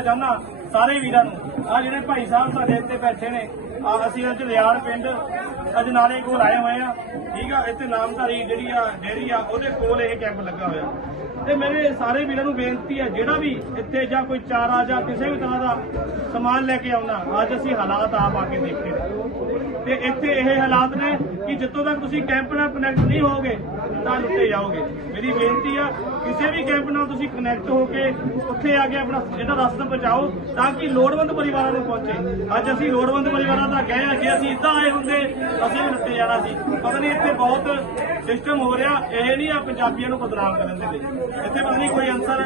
ਮੈਂ ਚਾਹੁੰਦਾ ਸਾਰੇ ਵੀਰਾਂ ਨੂੰ। ਆ ਜਿਹੜੇ ਭਾਈ ਸਾਹਿਬ ਸਾਡੇ ਇੱਥੇ ਬੈਠੇ ਨੇ ਆ ਅਸੀਂ ਅੱਜ ਰਿਆੜ ਪਿੰਡ ਅਜਨਾਲੇ ਕੋਲ ਆਏ ਹੋਏ ਆ। ਠੀਕ ਆ, ਇੱਥੇ ਨਾਮਧਾਰੀ ਜਿਹੜੀ ਆ, ਡੇਰੀ ਆ, ਉਹਦੇ ਕੋਲ ਇਹ ਕੈਂਪ ਲੱਗਾ ਹੋਇਆ। ਤੇ ਮੇਰੇ ਸਾਰੇ ਵੀਰਾਂ ਨੂੰ ਬੇਨਤੀ ਆ ਜਿਹੜਾ ਵੀ ਇੱਥੇ ਜਾਂ ਕੋਈ ਚਾਰਾ ਜਾਂ ਕਿਸੇ ਵੀ ਤਰ੍ਹਾਂ ਦਾ ਸਮਾਨ ਲੈ ਕੇ ਆਉਣਾ ਅੱਜ ਅਸੀਂ ਹਾਲਾਤ ਆਪ ਆ ਕੇ ਦੇਖੇ ਨੇ। ਤੇ ਇੱਥੇ ਇਹ ਹਾਲਾਤ ਨੇ ਕਿ ਜਿੱਥੋਂ ਤੱਕ ਤੁਸੀਂ ਕੈਂਪ ਨਾਲ ਕਨੈਕਟ ਨਹੀਂ ਹੋਗੇ ਤਾਂ ਲੁੱਟੇ ਜਾਓਗੇ। ਮੇਰੀ ਬੇਨਤੀ ਆ, ਕਿਸੇ ਵੀ ਕੈਂਪ ਨਾਲ ਤੁਸੀਂ ਕਨੈਕਟ ਹੋ ਕੇ ਉੱਥੇ ਆ ਕੇ ਆਪਣਾ ਜਿਹੜਾ ਰਸਤਾ ਪਹੁੰਚਾਓ ਤਾਂ ਕਿ ਲੋੜਵੰਦ ਪਰਿਵਾਰਾਂ ਨੂੰ ਪਹੁੰਚੇ। ਅੱਜ ਅਸੀਂ ਲੋੜਵੰਦ ਪਰਿਵਾਰਾਂ ਦਾ ਗਏ ਆ, ਜੇ ਅਸੀਂ ਇੱਦਾਂ ਆਏ ਹੁੰਦੇ, ਅਸੀਂ ਵੀ ਲੁੱਟੇ ਜਾਣਾ ਸੀ। ਪਤਾ ਨਹੀਂ ਇੱਥੇ ਬਹੁਤ ਸਿਸਟਮ ਹੋ ਰਿਹਾ, ਇਹ ਨਹੀਂ ਆ ਪੰਜਾਬੀਆਂ ਨੂੰ ਬਦਨਾਮ ਕਰਨ ਦੇ ਲਈ। ਇੱਥੇ ਪਤਾ ਨਹੀਂ ਕੋਈ ਅੰਸਰ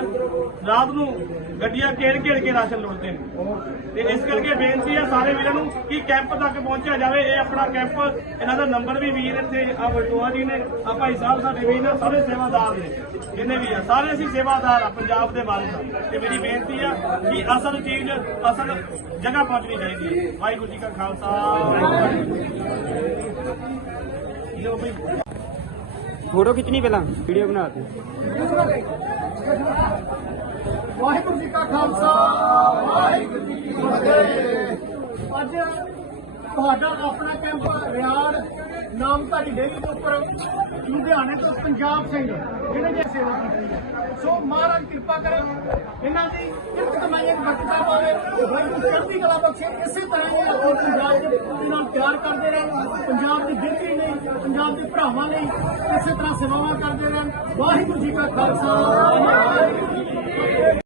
ਰਾਤ ਨੂੰ ਗੱਡੀਆਂ ਘੇਰ ਘੇਰ ਕੇ ਰਾਸ਼ਨ ਲੁੱਟਦੇ ਨੇ। ਤੇ ਇਸ ਕਰਕੇ ਬੇਨਤੀ ਆ ਸਾਰੇ ਵੀਰਾਂ ਨੂੰ ਕਿ ਕੈਂਪ ਤੱਕ ਪਹੁੰਚਿਆ ਜਾਵੇ ਇਹ ਆਪਣਾ ਕੈਂਪ ਇਹਨਾਂ ਦਾ ਨੰਬਰ ਵੀ ਵੀਰ ਇੱਥੇ ਆ ਵਟੋਆ ਜੀ ਨੇ ਆ ਭਾਈ ਸਾਹਿਬ ਸਾਡੇ ਵੀ ਨੇ ਸਾਰੇ ਸੇਵਾਦਾਰ ਨੇ ਜਿੰਨੇ ਵੀ ਆ ਸਾਰੇ ਅਸੀਂ ਸੇਵਾਦਾਰ ਆ ਪੰਜਾਬ ਦੇ ਆ ਤੇ। ਮੇਰੀ ਬੇਨਤੀ ਆ ਕਿ ਅਸਲ ਚੀਜ਼ ਅਸਲ ਜਗ੍ਹਾ ਪਹੁੰਚਣੀ ਚਾਹੀਦੀ ਹੈ। ਵਾਹਿਗੁਰੂ ਜੀ ਕਾ ਖਾਲਸਾ। ਵਾਹਿਗੁਰੂ ਜੀ ਕੀ ਫਤਿਹ। ਲਓ ਬਈ। ਫੋਟੋ ਖਿੱਚਣੀ ਪਹਿਲਾਂ ਵੀਡੀਓ ਬਣਾ ਦੇ ਵਾਹਿਗੁਰੂ ਜੀ ਕਾ ਖਾਲਸਾ ਵਾਹਿਗੁਰੂ ਜੀ ਕੀ ਫਤਿਹ। ਅੱਜ ਤੁਹਾਡਾ ਆਪਣਾ ਕੈਂਪ ਰਿਆੜ ਨਾਮਧਾਰੀ ਡੇਰੀ ਦੇ ਉੱਪਰ, ਲੁਧਿਆਣੇ ਤੋਂ ਪੰਜਾਬ ਸਿੰਘ ਜਿਹਨੇ ਜੇ ਸੇਵਾ ਕੀਤੀ ਹੈ ਸੋ ਮਹਾਰਾਜ ਕਿਰਪਾ ਕਰੇ, ਇਹਨਾਂ ਦੀ ਕਿਰਤ ਕਮਾਈ ਦੀ ਬਰਕਤਾਂ ਪਾਵੇ ਵਾਹਿਗੁਰੂ ਚੜ੍ਹਦੀ ਕਲਾ ਬਖਸ਼ੇ, ਇਸੇ ਤਰ੍ਹਾਂ ਹੀ ਆਪਣੇ ਪੰਜਾਬ ਦੇ ਪੂਰੀ ਨਾਲ ਪਿਆਰ ਕਰਦੇ ਰਹਿਣ, ਪੰਜਾਬ ਦੀ ਗਿਣਤੀ ਲਈ ਪੰਜਾਬ ਦੇ ਭਰਾਵਾਂ ਲਈ ਇਸੇ ਤਰ੍ਹਾਂ ਸੇਵਾਵਾਂ ਕਰਦੇ ਰਹਿਣ। ਵਾਹਿਗੁਰੂ ਜੀ ਕਾ ਖਾਲਸਾ, ਵਾਹਿਗੁਰੂ ਜੀ ਕੀ ਫਤਿਹ।